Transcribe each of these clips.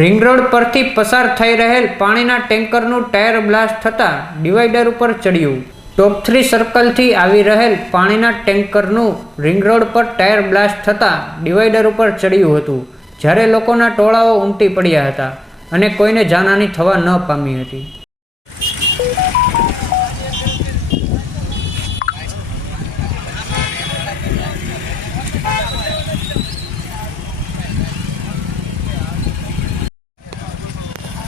Ring road પરથી પસાર થઈ રહેલ પાણીના ટેન્કરનું ટાયર બ્લાસ્ટ થતાં ડિવાઈડર ઉપર ચડ્યું. ટોપ થ્રી સર્કલથી આવી રહેલ પાણીના ટેન્કરનું રિંગ રોડ પર ટાયર બ્લાસ્ટ થતાં ડિવાઈડર ઉપર ચડ્યું હતું, જ્યારે લોકોના ટોળાઓ ઉમટી પડ્યા હતા અને કોઈને જાનહાની થવા ન પામી હતી.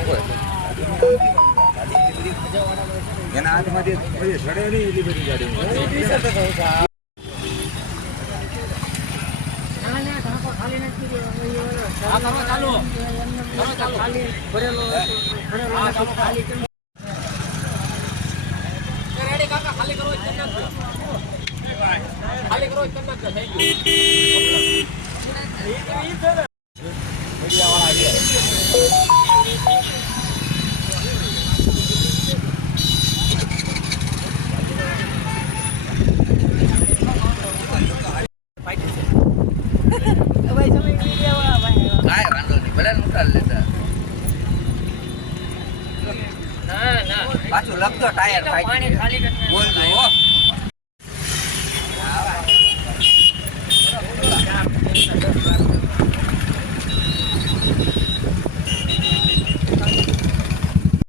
કહું. એના હાથમાંથી સડે નહીં એટલી બધી ગાડી કાંઈ પાછું લખતો ટાયર ફાટી બોલ હો